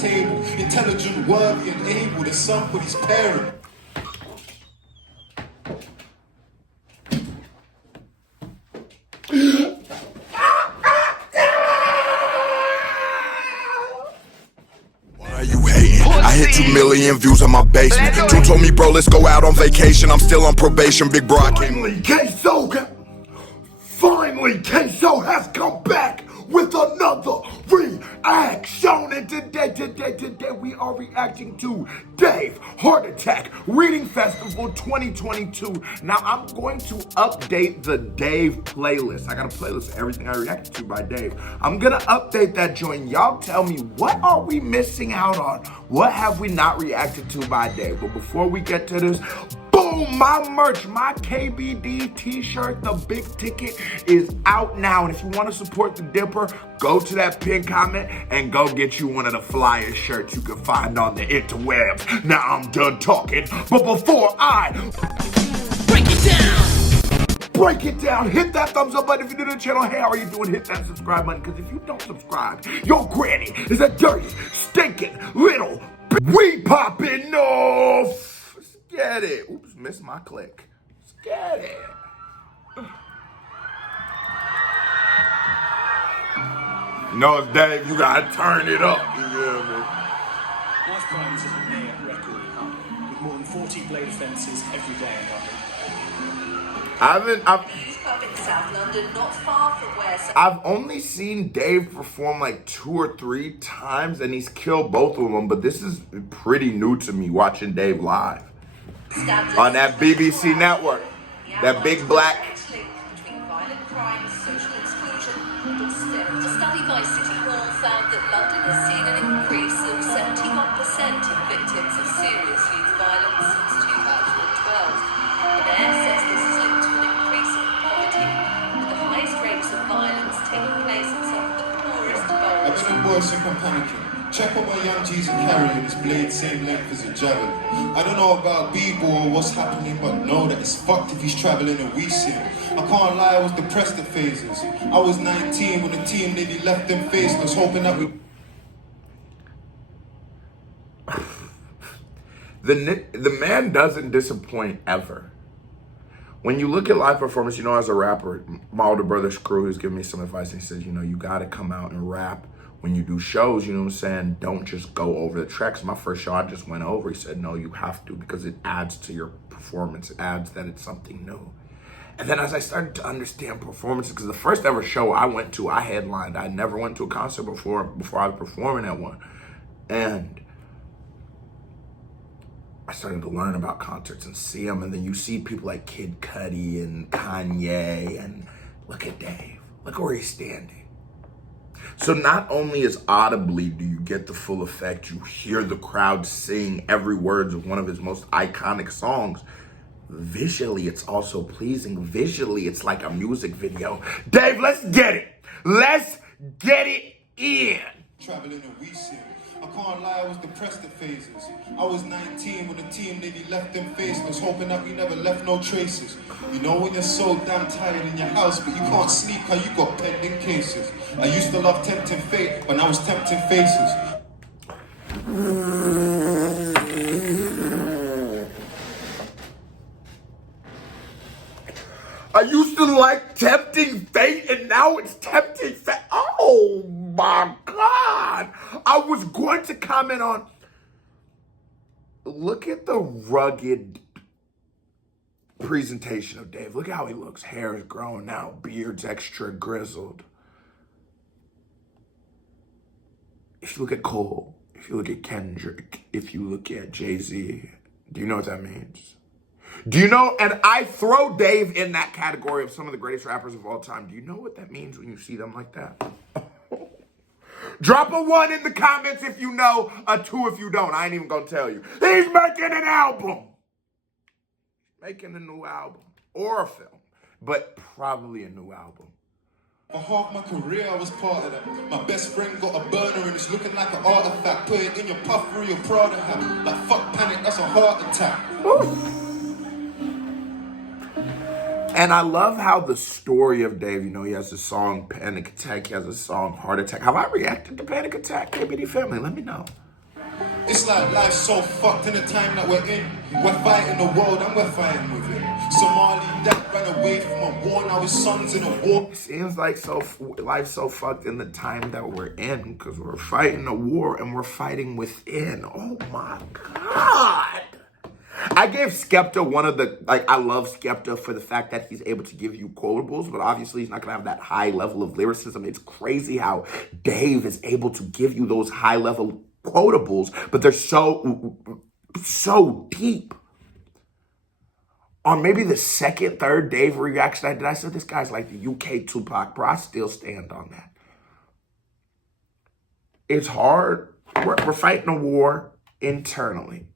table. Intelligent, worthy, and able. The son for his parent. I hit 2 million views on my basement. June told me, bro, let's go out on vacation. I'm still on probation, big bro. Finally, Queso has come back with another reaction. And today we are reacting to Dave Heart Attack Reading Festival 2022. Now I'm going to update the Dave playlist. I got a playlist of everything I reacted to by Dave. I'm gonna update that joint. Y'all tell me, what are we missing out on? What have we not reacted to by Dave? But before we get to this, boom, my merch, my KBD t-shirt, the big ticket, is out now. And if you want to support the Dipper, go to that pinned comment and go get you one of the flyest shirts you can find on the interwebs. Now I'm done talking, but before I break it down, hit that thumbs up button if you're new to the channel. Hey, how are you doing? Hit that subscribe button, because if you don't subscribe, your granny is a dirty, stinking little we popping off. Let's get it. Oops, missed my click. Let's get it. No, Dave, you gotta turn it up. You hear me? Life crimes is a near record, with more than 40 blade offences every day in London. I've only seen Dave perform like 2 or 3 times, and he's killed both of them, but this is pretty new to me, watching Dave live on that BBC network, that big black. A study by City Hall found that London has seen an increase of 71% in victims of serious youth violence since 2012. The mayor says this is linked to an increase in poverty, with the highest rates of violence taking place in some of the poorest boroughs. I've been worse and panicking. Check out my young G's and carrying his blade same length as a javelin. I don't know about B-ball or what's happening, but know that it's fucked if he's traveling and we see him. I can't lie, I was depressed at phases. I was 19 when the team nearly left them faceless, hoping that we... The man doesn't disappoint ever. When you look at live performance, you know, as a rapper, my older brother Screw has given me some advice. He says, you know, you gotta come out and rap when you do shows, you know what I'm saying? Don't just go over the tracks. My first show, I just went over. He said, no, you have to, because it adds to your performance. It adds that it's something new. And then as I started to understand performances, because the first ever show I went to, I headlined. I never went to a concert before I was performing at one. And I started to learn about concerts and see them. And then you see people like Kid Cudi and Kanye, and look at Dave. Look where he's standing. So not only is audibly do you get the full effect, you hear the crowd sing every word of one of his most iconic songs. Visually, it's also pleasing. Visually, it's like a music video. Dave, let's get it. Let's get it in. Traveling and we see him. I can't lie, I was depressed at phases. I was 19 when the team nearly left them faceless, hoping that we never left no traces. You know when you're so damn tired in your house, but you can't sleep how you got pending cases. I used to love tempting fate when I was tempting faces. I used to like tempting fate, and now it's tempting fate. Oh my God. I was going to comment on, look at the rugged presentation of Dave. Look at how he looks. Hair is growing out, beard's extra grizzled. If you look at Cole, if you look at Kendrick, if you look at Jay-Z, do you know what that means? Do you know, and I throw Dave in that category of some of the greatest rappers of all time. Do you know what that means when you see them like that? Drop a 1 in the comments if you know, a 2 if you don't. I ain't even gonna tell you. He's making an album. Making a new album. Or a film. But probably a new album. For half my career I was part of that. My best friend got a burner and it's looking like an artifact. Put it in your puff or your Prada hat. Like fuck panic, that's a heart attack. Ooh. And I love how the story of Dave, you know, he has a song Panic Attack, he has a song Heart Attack. Have I reacted to Panic Attack? KBD family, let me know. It's like life's so fucked in the time that we're in. We're fighting the world and we're fighting with it. Somali that ran away from a war, now his son's in a war. It seems like life's so fucked in the time that we're in because we're fighting a war and we're fighting within. Oh my God. I gave Skepta one of the, I love Skepta for the fact that he's able to give you quotables, but obviously he's not gonna have that high level of lyricism. It's crazy how Dave is able to give you those high level quotables, but they're so deep. On maybe the second, third Dave reaction I did, I said, this guy's like the UK Tupac, bro. I still stand on that. It's hard. We're fighting a war internally.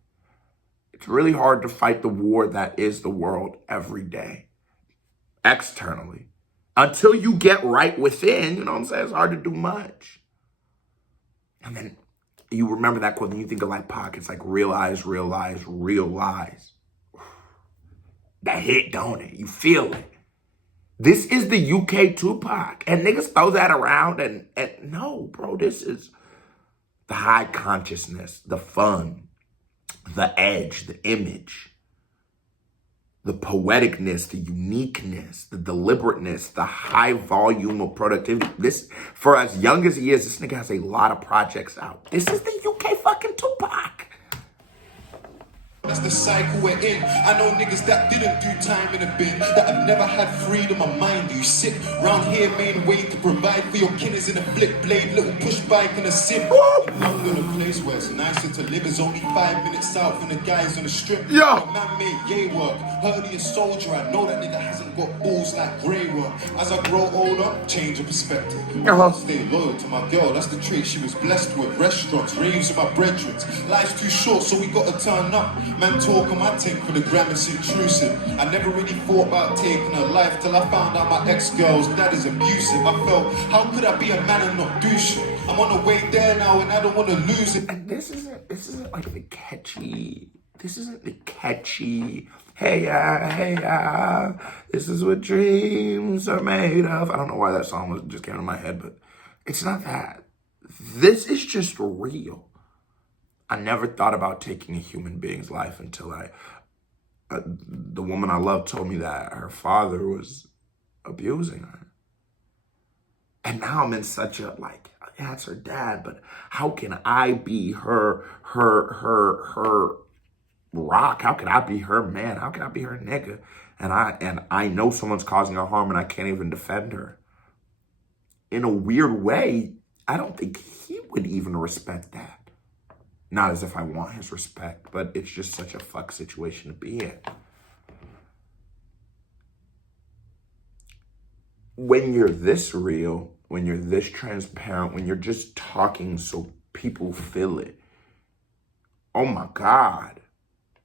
It's really hard to fight the war that is the world every day, externally. Until you get right within, you know what I'm saying? It's hard to do much. And then you remember that quote, and you think of like Pac, it's like realize, realize, realize. That hit, don't it? You feel it. This is the UK Tupac. And niggas throw that around and no, bro, this is the high consciousness, the fun, the edge, the image, the poeticness, the uniqueness, the deliberateness, the high volume of productivity. This, for as young as he is, this nigga has a lot of projects out. This is the UK fucking Tupac. That's the cycle we're in. I know niggas that didn't do time in a bin, that have never had freedom of mind. You sit round here, main way to provide for your killers in a flip blade, little push bike and a sim. London, a place where it's nicer to live, is only 5 minutes out from the guys on the strip. Yeah. A man made yay work, Hurley a soldier. I know that nigga hasn't got balls like Grey work. As I grow older, change of perspective. Stay loyal to my girl, that's the trait she was blessed with. Restaurants, raves with my brethren. Life's too short, so we gotta turn up. Man talk on my tank for the gram is intrusive. I never really thought about taking a life till I found out my ex-girl's dad is abusive. I felt, how could I be a man and not do shit? I'm on the way there now and I don't want to lose it. And this isn't like the catchy, hey, this is what dreams are made of. I don't know why that song just came to my head, but it's not that. This is just real. I never thought about taking a human being's life until the woman I love told me that her father was abusing her. And now I'm in such a, yeah, it's her dad, but how can I be her rock? How can I be her man? How can I be her nigga? And I know someone's causing her harm and I can't even defend her. In a weird way, I don't think he would even respect that. Not as if I want his respect, but it's just such a fuck situation to be in. When you're this real, when you're this transparent, when you're just talking so people feel it, oh my God.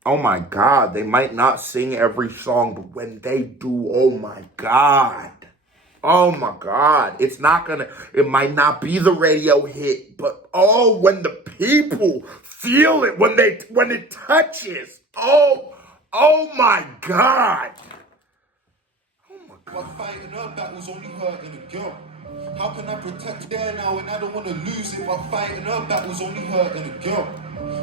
Oh my God. They might not sing every song, but when they do, oh my God. Oh my God. It might not be the radio hit, but oh, when the people feel it, when it touches, oh my God. But fighting her battles only hurting a girl. How can I protect her now and I don't want to lose it? But fighting her battles only hurting a girl.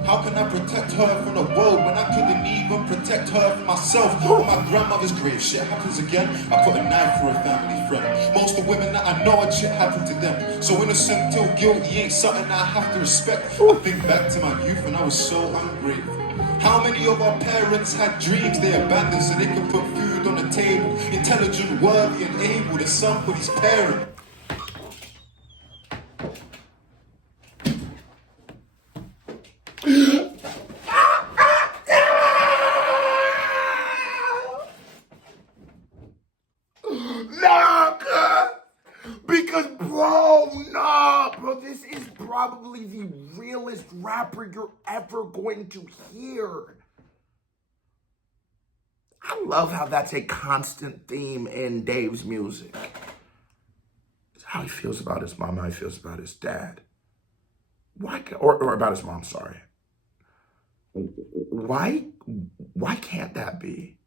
How can I protect her from the world when I couldn't even protect her from myself? On my grandmother's grave, shit happens again. I put a knife for a family friend. Most of the women that I know, shit happened to them. So innocent till guilty ain't something I have to respect. I think back to my youth and I was so ungrateful. How many of our parents had dreams they abandoned so they could put food on the table? Intelligent, worthy, and able to somebody's parent. Because, bro, this is probably the realest rapper you're ever going to hear. I love how that's a constant theme in Dave's music. It's how he feels about his mom, how he feels about his dad. Or about his mom, sorry. Why can't that be?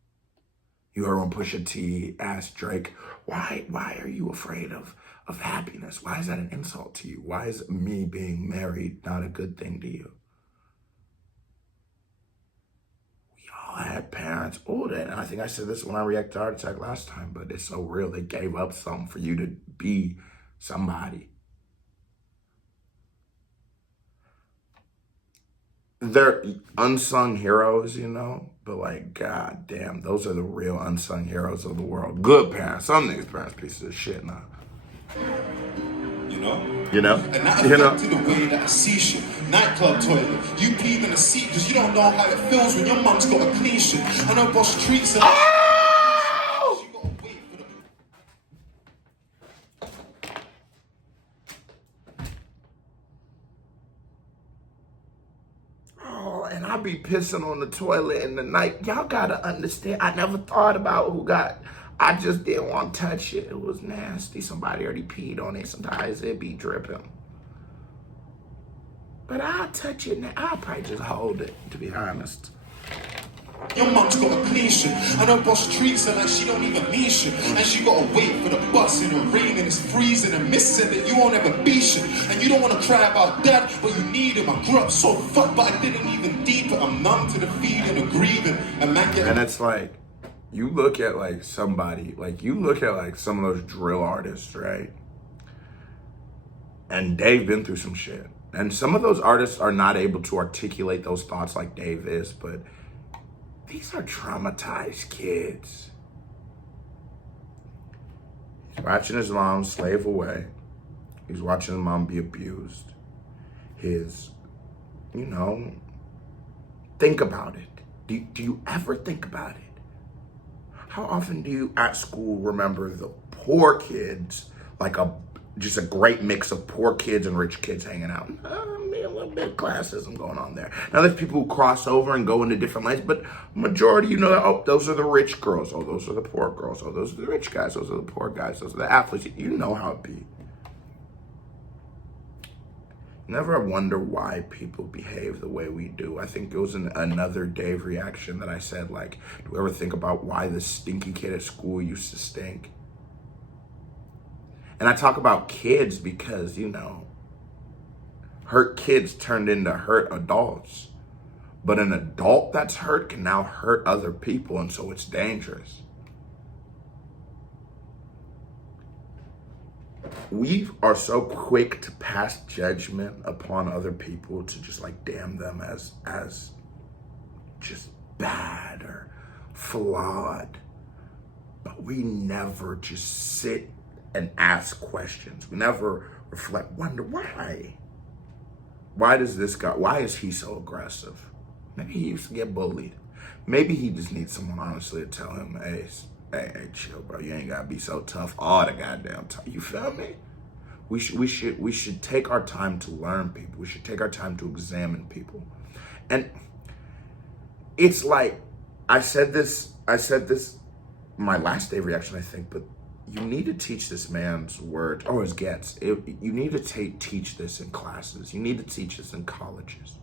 You heard when Pusha T asked Drake, why are you afraid of happiness? Why is that an insult to you? Why is me being married not a good thing to you? y'all had parents older, and I think I said this when I reacted to Heart Attack last time, but it's so real. They gave up something for you to be somebody. They're unsung heroes, you know, but like, god damn, those are the real unsung heroes of the world. Good parents. Some niggas' parents pieces of shit now. You know? You know? And that You know? affected the way that I see shit. Nightclub toilet. You peed in the seat because you don't know how it feels when your mum's got a clean shit. I know boss treats her. Oh! You gotta wait for the... Oh, and I be pissing on the toilet in the night. Y'all gotta understand, I never thought about who got, I just didn't want to touch it. It was nasty. Somebody already peed on it. Sometimes it be dripping. But I'll touch it now. I'll probably just hold it, to be honest. Your mum's got a clean shit. I know boss treats her like she don't even need shit. And she gotta wait for the bus in the rain and it's freezing and missing that you won't ever be shit. And you don't wanna cry about dad, but you need him. I grew up so fucked, but I didn't even deep it. I'm numb to the feeling of grieving. And man get... And it's like, you look at like somebody, like you look at like some of those drill artists, right? And they've been through some shit. And some of those artists are not able to articulate those thoughts like Dave is, but these are traumatized kids. He's watching his mom slave away. He's watching his mom be abused. His, you know, think about it. Do you ever think about it? How often do you at school remember the poor kids, like just a great mix of poor kids and rich kids hanging out? A little bit of classism going on there. Now there's people who cross over and go into different lanes, but majority, you know, oh, those are the rich girls. Oh, those are the poor girls. Oh, those are the rich guys. Those are the poor guys. Those are the athletes. You know how it be. Never wonder why people behave the way we do. I think it was another Dave reaction that I said, like, do you ever think about why the stinky kid at school used to stink? And I talk about kids because, you know, hurt kids turned into hurt adults. But an adult that's hurt can now hurt other people, and so it's dangerous. We are so quick to pass judgment upon other people, to just like damn them as just bad or flawed. But we never just sit and ask questions. We never reflect, wonder why. Why does this guy, why is he so aggressive? Maybe he used to get bullied. Maybe he just needs someone honestly to tell him, hey, chill, bro. You ain't gotta be so tough all the goddamn time. You feel me? We should take our time to learn people. We should take our time to examine people. And it's like, I said this my last day reaction, I think, but you need to teach this man's word, or his gets. You need to teach this in classes. You need to teach this in colleges.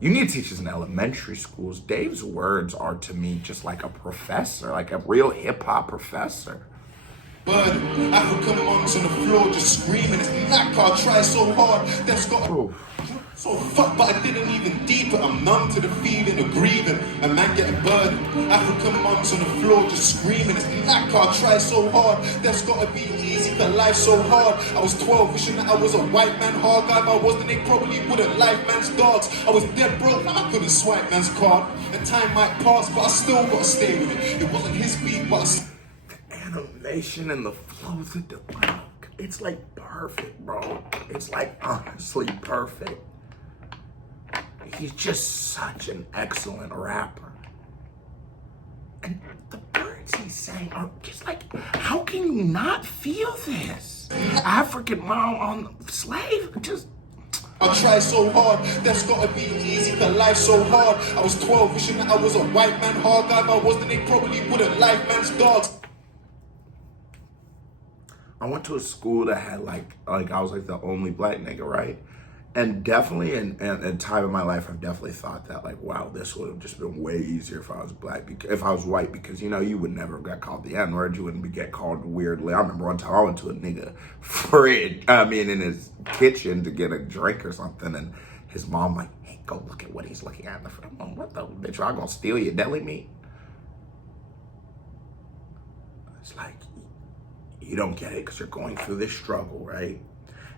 You need to teach this in elementary schools. Dave's words are, to me, just like a professor, like a real hip-hop professor. But African moms on the floor just screaming. It's that car try so hard. That's got... So fuck, but I didn't even deep it. I'm numb to the feeling of grieving. A man getting burdened. African moms on the floor just screaming. It's that car try so hard. That's gotta be easy, cause life's so hard. I was 12, wishing that I was a white man. Hard guy, if I was, then they probably wouldn't like man's dogs. I was dead broke, now I couldn't swipe man's card. And time might pass, but I still gotta stay with it. It wasn't his beat, but the animation and the flows of the dialogue, it's like perfect, bro. It's like honestly perfect. He's just such an excellent rapper. And the words he's saying are just like, how can you not feel this? African mom on slave, just... I try so hard, that's gotta be easy, cause life's so hard. I was 12, wishing that I was a white man. Hard guy, if I was, then they probably wouldn't like man's dogs. I went to a school that had like I was like the only black nigga, right? And definitely in a time in my life, I've definitely thought that, like, wow, this would have just been way easier if I was black, if I was white, because, you know, you would never get called the N-word. You wouldn't get called weirdly. I remember one time I went to a nigga in his kitchen to get a drink or something, and his mom like, hey, go look at what he's looking at in the front. I'm like, what the bitch, I'm gonna steal your deli meat? It's like, you don't get it because you're going through this struggle, right?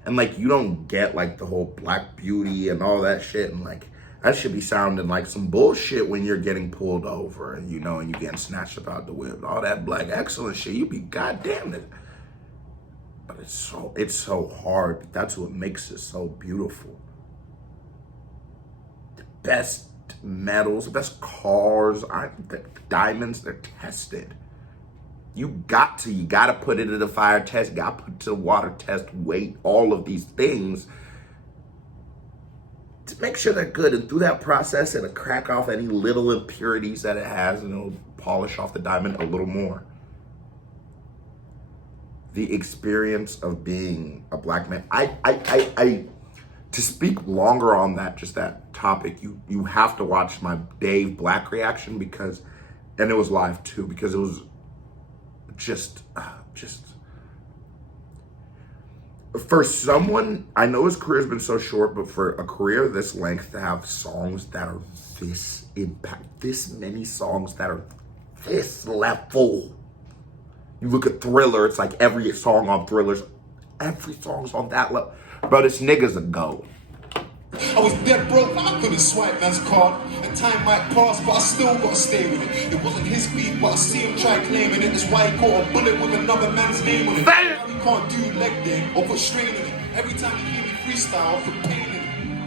And, like, you don't get, like, the whole black beauty and all that shit. And, like, that should be sounding like some bullshit when you're getting pulled over and, you know, and you getting snatched up out the whip. All that black excellence shit, you be goddamn it. But it's so hard. That's what makes it so beautiful. The best metals, the best cars, the diamonds, they're tested. You gotta put it to the fire test, you gotta put it to the water test, weight, all of these things to make sure they're good. And through that process, it'll crack off any little impurities that it has, and it'll polish off the diamond a little more. The experience of being a black man, to speak longer on that, just that topic, you have to watch my Dave Black reaction, because, and it was live too, because it was just for someone, I know his career's been so short, but for a career this length to have songs that are this impact, this many songs that are this level. You look at Thriller, it's like every song on Thriller's, every song's on that level. Bro, this nigga's a GOAT. I was dead broke, I couldn't swipe man's card. And time might pass, but I still gotta stay with it. It wasn't his beat, but I see him try claiming it. That's why he caught a bullet with another man's name on it. Now he can't do leg day or put strain in it. Every time you hear me freestyle, I put pain in it.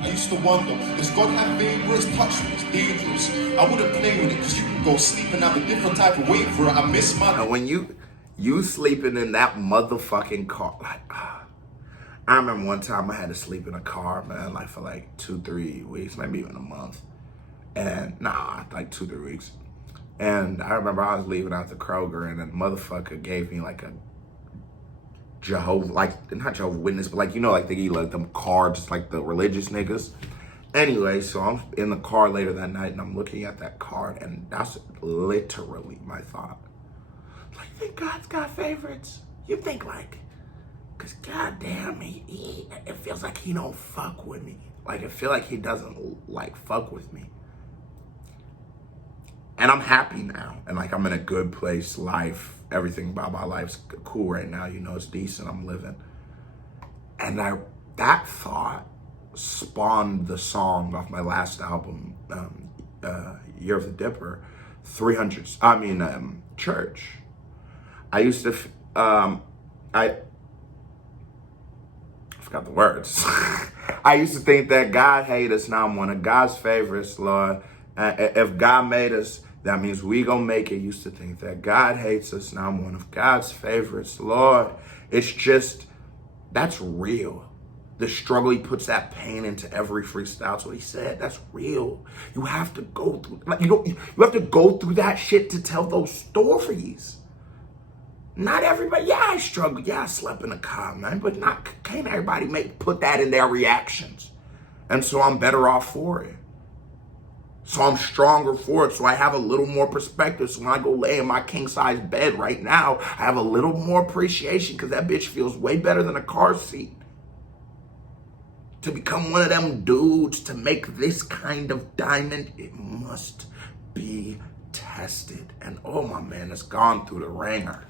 I used to wonder, does God have favorites? Touch me, it's dangerous. I wouldn't play with it, cause you can go sleep and have a different type of wait for it. I miss my... And when you sleeping in that motherfucking car, like, I remember one time I had to sleep in a car, man, like for like 2-3 weeks, maybe even a month. And like 2-3 weeks. And I remember I was leaving out the Kroger, and a motherfucker gave me like a not Jehovah's Witness, but like, you know, like they give like them cards, like the religious niggas. Anyway, so I'm in the car later that night, and I'm looking at that card, and that's literally my thought. Like, you think God's got favorites? You think like, cause goddamn, it feels like he don't fuck with me. Like, it feel like he doesn't like fuck with me. And I'm happy now, and like I'm in a good place. Life, everything about my life's cool right now. You know, it's decent. I'm living. And that thought spawned the song off my last album, Year of the Dipper, Church. I used to, I forgot the words. I used to think that God hated us. Now I'm one of God's favorites, Lord. If God made us, that means we gonna make it. Used to think that God hates us. Now I'm one of God's favorites, Lord. It's just, that's real. The struggle, he puts that pain into every freestyle. That's what he said. That's real. You have to go through, like, you have to go through that shit to tell those stories. Not everybody, yeah, I struggled. Yeah, I slept in a car, man. But can't everybody put that in their reactions? And so I'm better off for it. So I'm stronger for it. So I have a little more perspective. So when I go lay in my king-size bed right now, I have a little more appreciation, because that bitch feels way better than a car seat. To become one of them dudes, to make this kind of diamond, it must be tested. And oh my man, it's gone through the ringer.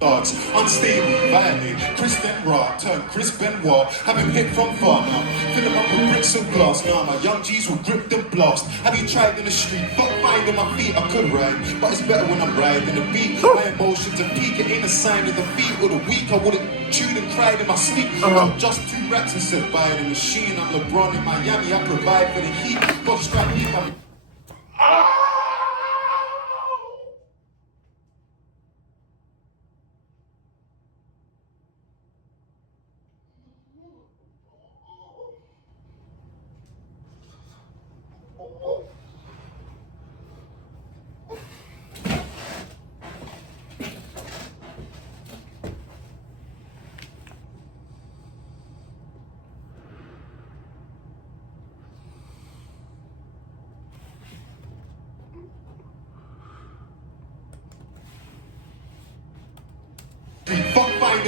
Dogs, unstable, violate, Chris Benoit, turn Chris Benoit, have him hit from far now, fill him up with bricks and glass, now my young G's will grip the blast, have you tried in the street, fuck finding my feet, I could ride, but it's better when I'm riding the beat, my emotions are peak, it ain't a sign of defeat, or the weak, I would've chewed and cried in my sleep, I'm just 2 rats and said buy the machine, I'm LeBron in Miami, I provide for the heat, God strike me,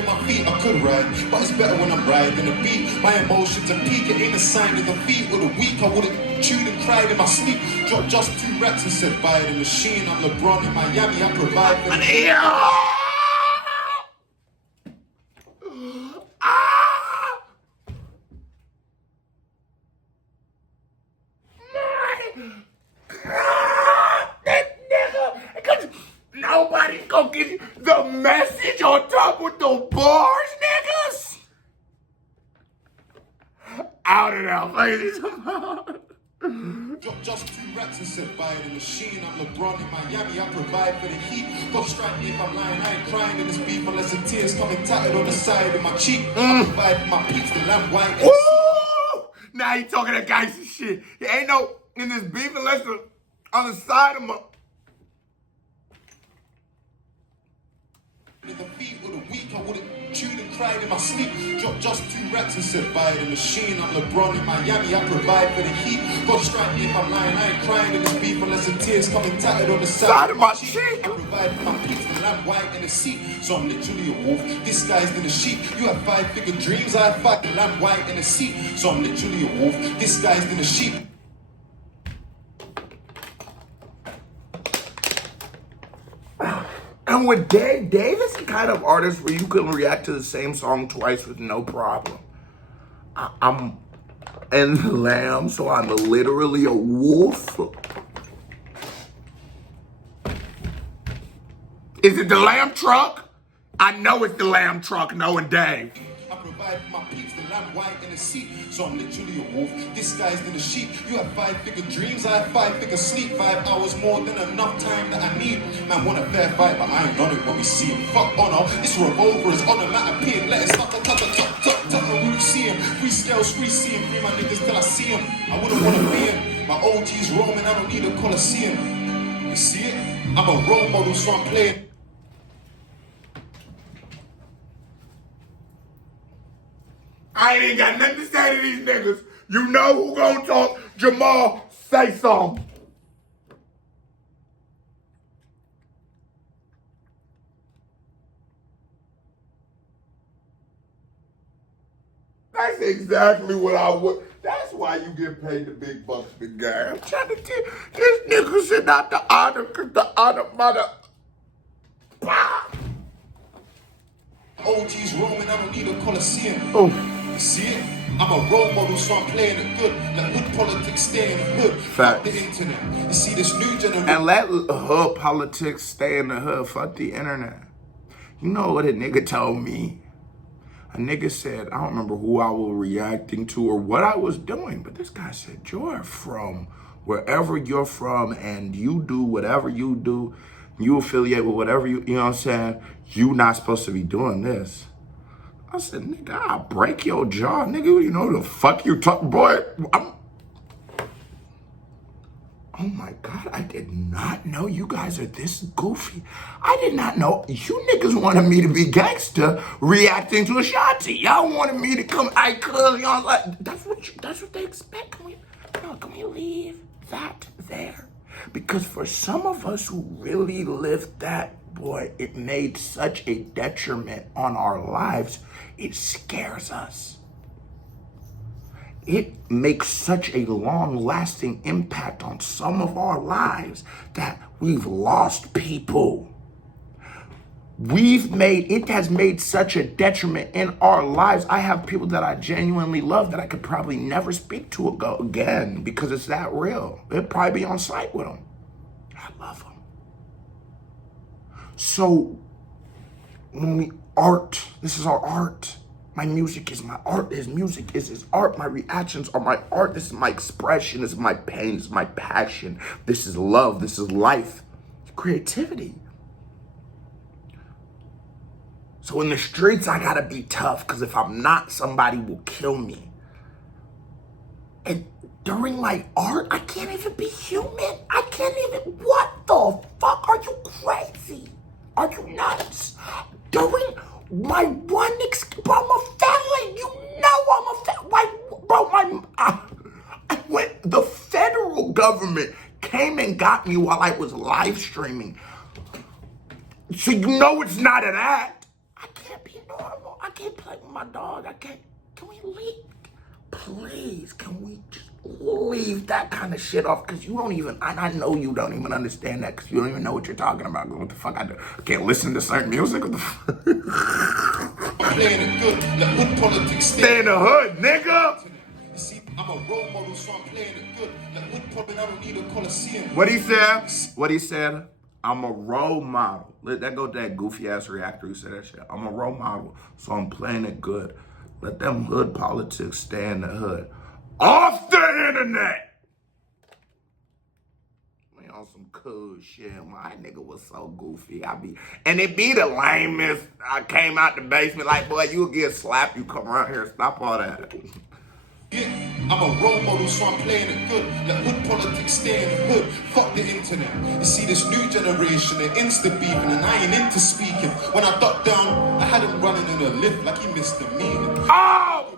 finding my feet, I could ride, but it's better when I'm riding the beat. My emotions are peak, it ain't a sign of the feet or the weak. I would've chewed and cried in my sleep. Dropped just 2 racks and said buy the machine. I'm LeBron in Miami, I provide for the Nobody's gonna get the message on top with the bars, niggas. Out of there, ladies. Dropped just 2 racks and said buy the machine. I'm LeBron in Miami, I provide for the heat. Go strike me if I'm lying, I ain't crying in this beef unless the tears coming tatted on the side of my cheek. I provide for my peeps, the lamp white. Woo! Now you talking that gangster shit. There ain't no in this beef unless the on the side of my. The feet or the weak, I would've chewed and cried in my sleep. Dropped just 2 racks and said buy the machine. I'm LeBron in Miami, I provide for the heat. Go strike me if I'm lying, I ain't crying in this beef unless the tears coming tatted on the side of my cheek. I provide for my peeps, the lamp white in the seat. So I'm literally a wolf, disguised in a sheep. You have 5-figure dreams, I have 5, the lamp white in the seat. So I'm literally a wolf, disguised in a sheep. And with Dave is the kind of artist where you can react to the same song twice with no problem. I'm in the lamb, so I'm literally a wolf. Is it the lamb truck? I know it's the lamb truck, knowing Dave. I provide for my peeps, the lamp white in the seat. So I'm literally a wolf, disguised in a sheep. You have 5-figure dreams, I have 5-figure sleep. 5 hours more than enough time that I need. Man, want a fair fight, but I ain't on it when we see him. Fuck honor, this revolver is onomatopoeic. Let it stop, when you see him. Free scales, free see him. Free my niggas till I see him. I wouldn't wanna be him. My OG's roaming, I don't need a coliseum. You see it? I'm a role model, so I'm playing. I ain't got nothing to say to these niggas. You know who gonna talk. Jamal, say something. That's exactly what I would. That's why you get paid the big bucks, big guy. I'm trying to tell you, this nigga said not the honor, cause the honor mother. OG's roaming, I don't need a coliseum. Oh. See it? I'm a role model, so I'm playing it good. Let hood politics stay in the hood. Fuck the internet. You see this new generation. And let hood politics stay in the hood. Fuck the internet. You know what a nigga told me? A nigga said, I don't remember who I was reacting to or what I was doing, but this guy said, you're from wherever you're from and you do whatever you do, you affiliate with whatever you know what I'm saying? You not supposed to be doing this. I said, nigga, I'll break your jaw. Nigga, you know the fuck you talk, boy. Oh my God, I did not know you guys are this goofy. I did not know you niggas wanted me to be gangster reacting to Ashanti. Y'all wanted me to come, y'all like, that's what they expect. Can we leave that there? Because for some of us who really lived that, boy, it made such a detriment on our lives, it scares us. It makes such a long-lasting impact on some of our lives that we've lost people. It has made such a detriment in our lives. I have people that I genuinely love that I could probably never speak to again because it's that real. It'd probably be on site with them. I love them. So when we art, this is our art. My music is my art. His music is his art. My reactions are my art. This is my expression. This is my pain. This is my passion. This is love. This is life. Creativity. So in the streets, I gotta be tough because if I'm not, somebody will kill me. And during my art, I can't even be human. I can't even, what the fuck? Are you crazy? Are you nuts? During my one, bro, I'm a felon. You know I'm a felon. The federal government came and got me while I was live streaming. So you know it's not an act. I can't be normal. can't play with my dog. I can't. Can we leave? Please, can we just leave that kind of shit off? Because you don't even, I know you don't even understand that because you don't even know what you're talking about. What the fuck I do? I can't listen to certain music. What the fuck? Playing it good, let hood politics Stay in the hood, nigga. You see, I'm a role model, so I'm playing it good. Let hood politics, I don't need a coliseum. What he said? What he said? I'm a role model. Let that go to that goofy ass reactor who said that shit. I'm a role model, so I'm playing it good. Let them hood politics stay in the hood. Off the internet! Man, on some cool shit. My nigga was so goofy. And it be the lamest. I came out the basement like, boy, you'll get slapped. You come around here. Stop all that. Yeah, I'm a role model, so I'm playing it good. Let hood politics stay in the hood. Fuck the internet. You see, this new generation, they're insta beefing, and I ain't into speaking. When I ducked down, I had him running in a lift like he missed the meaning. Oh!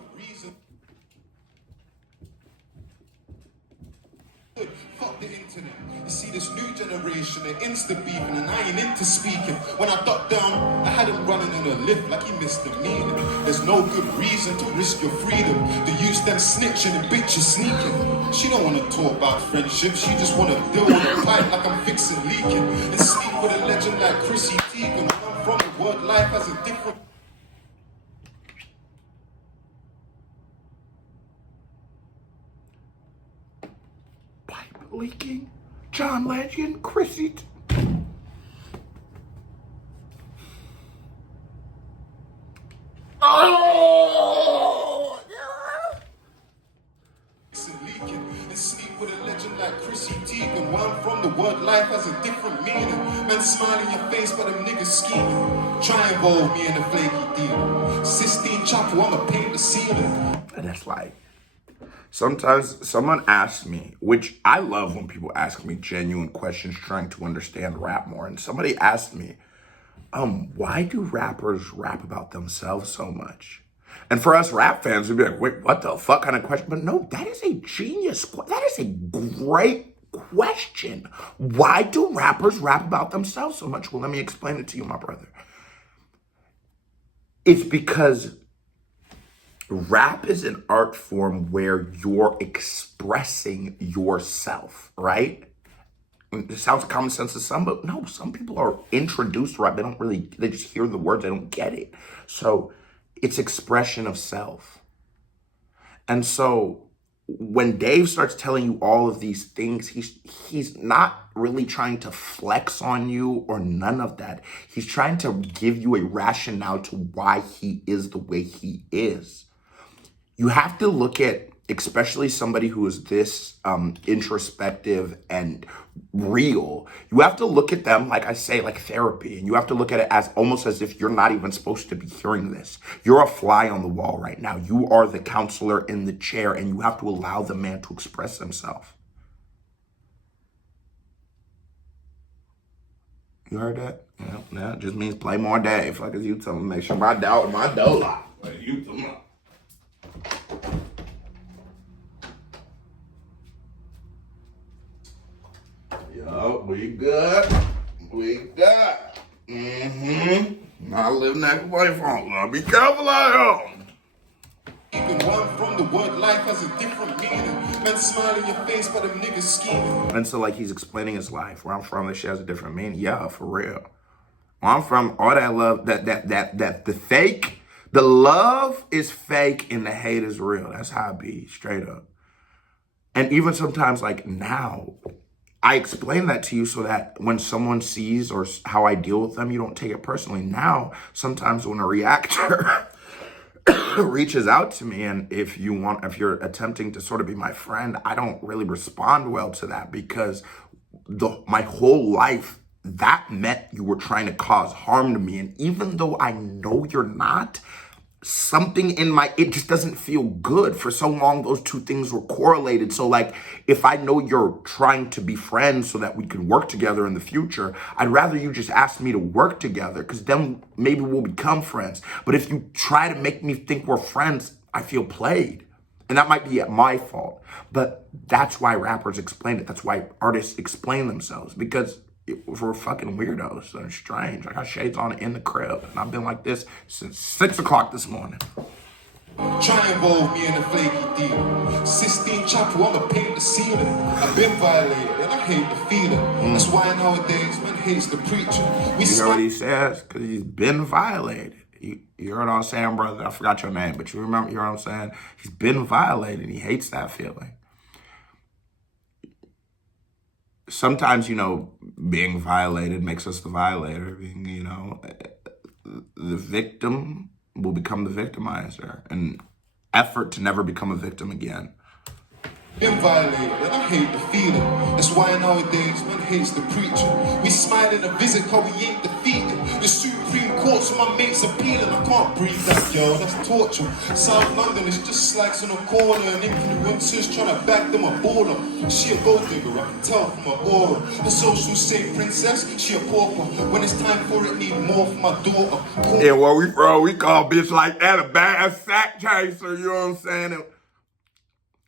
Fuck the internet. You see, this new generation, they're insta beefing, and I ain't into speaking. When I ducked down, I had him running in a lift like he missed the meaning. There's no good reason to risk your freedom. The use them snitching and bitches sneaking. She don't want to talk about friendship. She just want to deal with a pipe like I'm fixing leaking. And sleep with a legend like Chrissy Teigen. Where I'm from, the word life has a different. Leaking, John Legend, Chrissy. Oh! Leaking and sleep with a legend like Chrissy Teigen. Where I'm from, the word life has a different meaning. Man, smile in your face, but them niggas scheming. Try and involve me in a flaky deal. Sistine Chapel, I'ma paint the ceiling. And that's like, sometimes someone asks me, which I love when people ask me genuine questions trying to understand rap more. And somebody asked me, why do rappers rap about themselves so much? And for us rap fans, we'd be like, wait, what the fuck kind of question? But no, that is a genius. That is a great question. Why do rappers rap about themselves so much? Well, let me explain it to you, my brother. It's because rap is an art form where you're expressing yourself, right? It sounds common sense to some, but no, some people are introduced to rap. They just hear the words, they don't get it. So it's expression of self. And so when Dave starts telling you all of these things, he's not really trying to flex on you or none of that. He's trying to give you a rationale to why he is the way he is. You have to look at, especially somebody who is this introspective and real, you have to look at them, like I say, like therapy. And you have to look at it as almost as if you're not even supposed to be hearing this. You're a fly on the wall right now. You are the counselor in the chair, and you have to allow the man to express himself. You heard that? Yeah, that just means play more Dave. Like as you tell me, make sure my dough lock. Like you tell me. Yo, we good. We good. I live next way from. Be careful out here. Even where I'm from, the word life has a different meaning. Man, smile in your face, but them niggas scheming. And so, like, he's explaining his life. Where I'm from, this shit has a different meaning. Yeah, for real. Where I'm from, all that love, the fake, the love is fake and the hate is real. That's how I be, straight up. And even sometimes, like now, I explain that to you so that when someone sees or how I deal with them, you don't take it personally. Now, sometimes when a reactor reaches out to me, and if you're attempting to sort of be my friend, I don't really respond well to that, because my whole life, that meant you were trying to cause harm to me. And even though I know you're not, something in it just doesn't feel good. For so long, those two things were correlated. So like, if I know you're trying to be friends so that we can work together in the future, I'd rather you just ask me to work together, because then maybe we'll become friends. But if you try to make me think we're friends, I feel played. And that might be my fault. But that's why rappers explain it. That's why artists explain themselves. Because we're fucking weirdos. They're strange. I got shades on in the crib, and I've been like this since 6 o'clock this morning. Try involve me in a flaky deal. Sistine Chapel, I'ma paint the ceiling. I've been violated and I hate the feeling. That's why nowadays man hates the preacher. You hear what he says? Because he's been violated. You heard what I'm saying, brother? I forgot your name, but you remember, you hear what I'm saying? He's been violated. He hates that feeling. Sometimes, you know, being violated makes us the violator. Being, you know, the victim will become the victimizer. An effort to never become a victim again. Been violated and I hate the feeling. That's why nowadays man hates the preacher. We smile in a visit cause we ain't defeated. The Supreme Court so my mates appealing. I can't breathe that, yo, that's torture. South London is just slags in a corner and influencers trying to back them a baller. She a gold digger, I can tell from her aura. The social saint princess, she a pauper. When it's time for it, need more for my daughter. Yeah, where we from, we call a bitch like that a bad sack chaser, you know what I'm saying?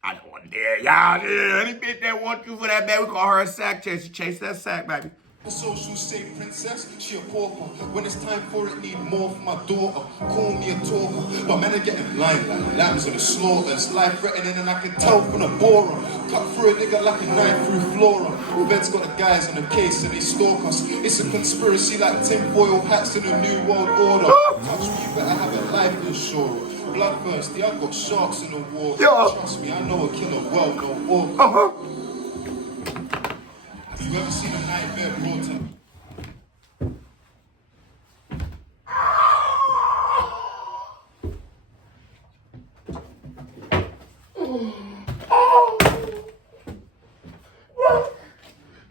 I don't want to dare y'all. Any bitch that wants you for that, baby, we call her a sack chaser. Chase that sack, baby. The social saint princess, she a pauper. When it's time for it, need more for my daughter. Call me a talker, but men are getting blind like lambs on the slaughter. It's life threatening and I can tell from the borer. Cut through a nigga like a knife through flora. Ved's got the guys on the case and they stalk us. It's a conspiracy like tinfoil hats in a new world order. Touch me, you better have a life insurer. Bloodthirsty, I've got sharks in the water. Trust me, I know a killer well, no more. Have you ever seen a nightmare brought to...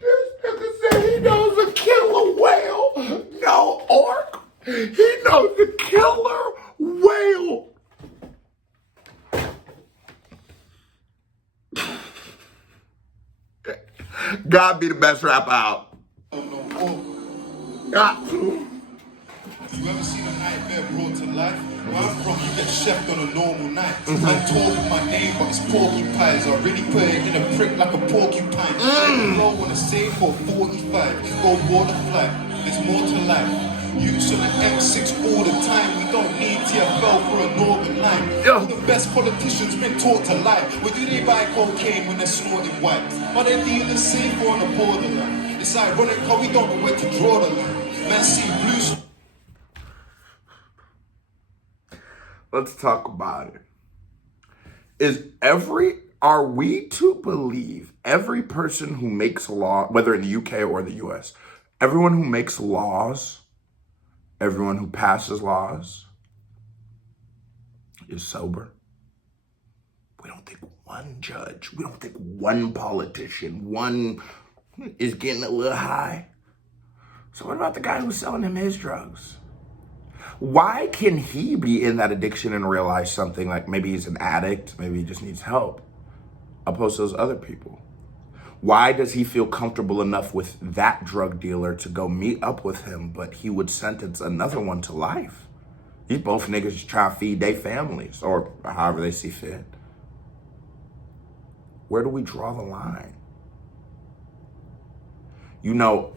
This nigga said he knows a killer whale. No, orc. He knows a killer whale. God be the best rapper out. Got to. Have you ever seen a nightmare brought to life? Where I'm from, you get chefed on a normal night. I talk with my name, but it's porcupines. I really put it in a prick like a porcupine. I don't want to say for 45. Go water flag, there's more to life. Use on the M6 all the time. We don't need TFL for a northern line. All the best politicians been taught to lie. Where do they buy cocaine when they're snorting white? Are they dealing safe or on the borderline? It's ironic how we don't know where to draw the line. Man, see blues. Let's talk about it. Are we to believe every person who makes a law, whether in the UK or the US, everyone who makes laws, everyone who passes laws is sober? We don't think one judge, we don't think one politician, one is getting a little high. So what about the guy who's selling him his drugs? Why can he be in that addiction and realize something like maybe he's an addict, maybe he just needs help, opposed to those other people? Why does he feel comfortable enough with that drug dealer to go meet up with him, but he would sentence another one to life? These both niggas just try to feed their families, or however they see fit. Where do we draw the line? You know,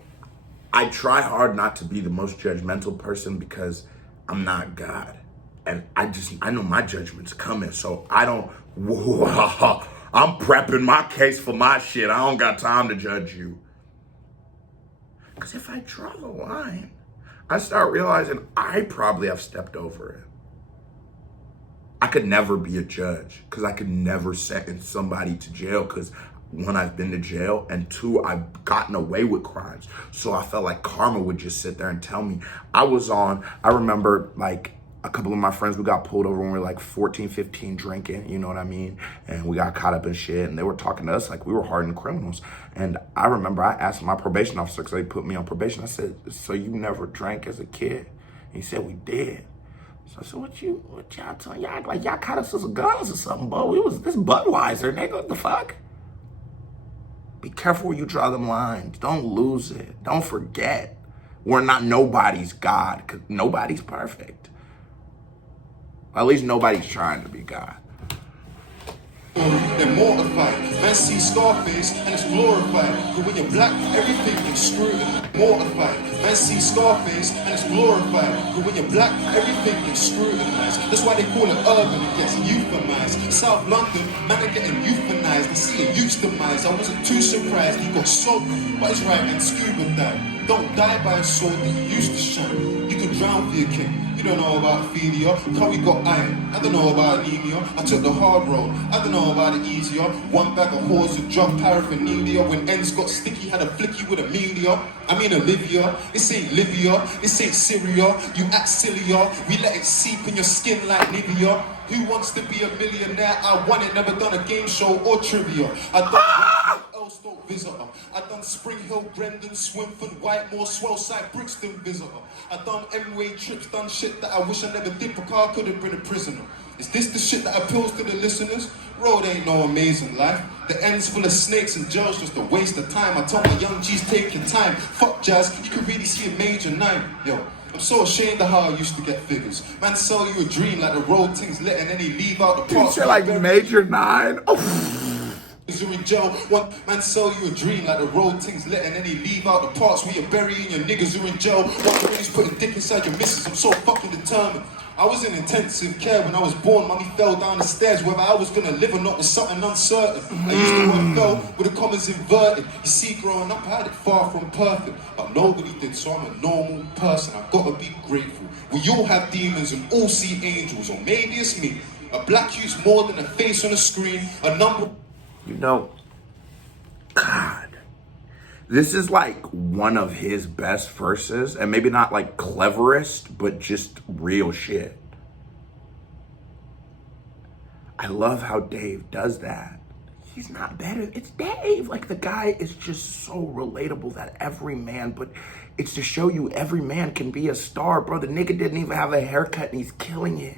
I try hard not to be the most judgmental person because I'm not God. And I know my judgment's coming, so I don't, I'm prepping my case for my shit. I don't got time to judge you. Because if I draw the line, I start realizing I probably have stepped over it. I could never be a judge because I could never sentence somebody to jail because one, I've been to jail, and two, I've gotten away with crimes. So I felt like karma would just sit there and tell me. I remember like a couple of my friends, we got pulled over when we were like 14, 15 drinking, you know what I mean? And we got caught up in shit and they were talking to us like we were hardened criminals. And I remember I asked my probation officer, because they put me on probation, I said, so you never drank as a kid? And he said, we did. So I said, what y'all telling y'all? Like y'all caught us with guns or something, bro. This Budweiser, nigga, what the fuck? Be careful where you draw them lines. Don't lose it. Don't forget. We're not nobody's God, because nobody's perfect. At least nobody's trying to be God. They're mortified. Man see Scarface and it's glorified. But when you're black, everything gets scrutinized. Mortified. Man see Scarface and it's glorified. But when you're black, everything gets scrutinized. That's why they call it urban, it gets euphemised. South London, man are getting euthanized. They see it used demise. I wasn't too surprised. He got soaked, but it's right, and scuba dive. Don't die by a sword that you used to shine. You could drown for your king. You don't know about Ophelia, how we got iron. I don't know about anemia, I took the hard road. I don't know about it easier. One bag of whores with drug paraphernalia. When ends got sticky, had a flicky with Amelia. I mean Olivia, this ain't Libya, this ain't Syria. You act sillier, we let it seep in your skin like Nivea. Who wants to be a millionaire? I won it, never done a game show or trivia. I done Elstoke visitor. I done Spring Hill, Brendan, Swinford, Whitemore, Swellside, Brixton visitor. I done M-way trips, done shit that I wish I never did because I could have been a prisoner. Is this the shit that appeals to the listeners? Road ain't no amazing life. The end's full of snakes and jails, just a waste of time. I tell my young G's, take your time. Fuck jazz, you can really see a major nine. Yo, I'm so ashamed of how I used to get figures. Man sell you a dream like the road things lit and then he leave out the parts. You said like Major 9? Oh. You're in jail, one man sell you a dream like the road things lit and then he leave out the parts where you're burying your niggas who are in jail. One he's putting dick inside your missus, I'm so fucking determined. I was in intensive care when I was born, mommy fell down the stairs, whether I was gonna live or not was something uncertain. I used to work fell with the commas inverted. You see, growing up I had it far from perfect, but nobody did, so I'm a normal person. I've gotta be grateful. We all have demons and all see angels, or maybe it's me. A black youth's more than a face on a screen, a number. You know, God, this is like one of his best verses, and maybe not like cleverest, but just real shit. I love how Dave does that. He's not better. It's Dave. Like, the guy is just so relatable that every man, but it's to show you every man can be a star. Bro, the nigga didn't even have a haircut and he's killing it.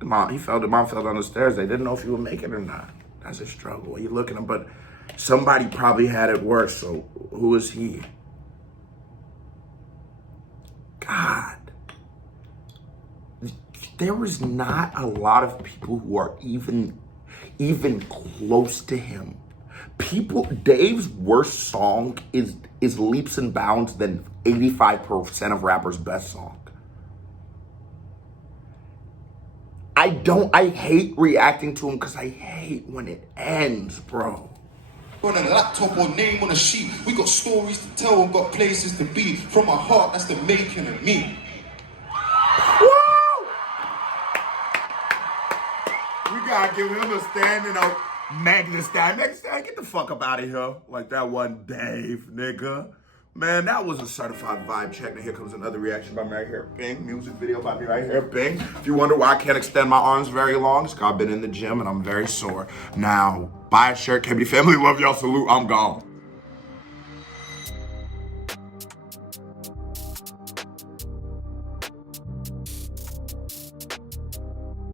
The mom fell down the stairs. They didn't know if he would make it or not. That's a struggle. You look at him, but somebody probably had it worse. So who is he? God. There is not a lot of people who are even close to him. Dave's worst song is leaps and bounds than 85% of rappers' best song. I hate reacting to him because I hate when it ends, bro. On a laptop or name on a sheet, we got stories to tell and got places to be. From my heart, that's the making of me. Woo! We gotta give him a standing magnet stand. Next stand, get the fuck up out of here. Like that one Dave, nigga. Man, that was a certified vibe check. Now here comes another reaction by me right here. Bing, music video by me right here. Bing. If you wonder why I can't extend my arms very long, it's 'cause I've been in the gym and I'm very sore. Now, buy a shirt, KBD family, love y'all, salute, I'm gone.